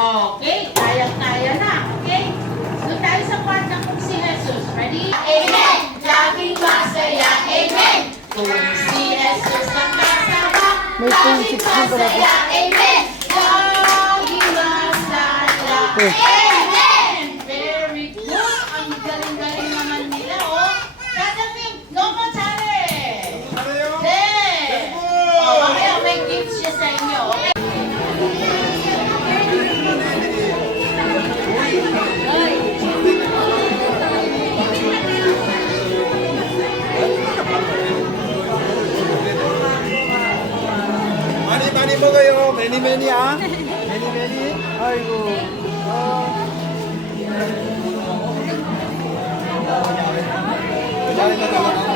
Okay, kaya-kaya na. Okay? So tayo sa part ng kung si Jesus. Ready? Amen! Laging masaya. Amen! Kung si Jesus ang kasama, laging masaya. Amen! Laging masaya. Amen! Very good! Ang galing-galing naman nila, oh. Katating, Loco Challenge! Then! Okay, may gifts siya sa inyo. Okay? 많이 먹어요. 매니 아. 매니. 아이고. 잘했다.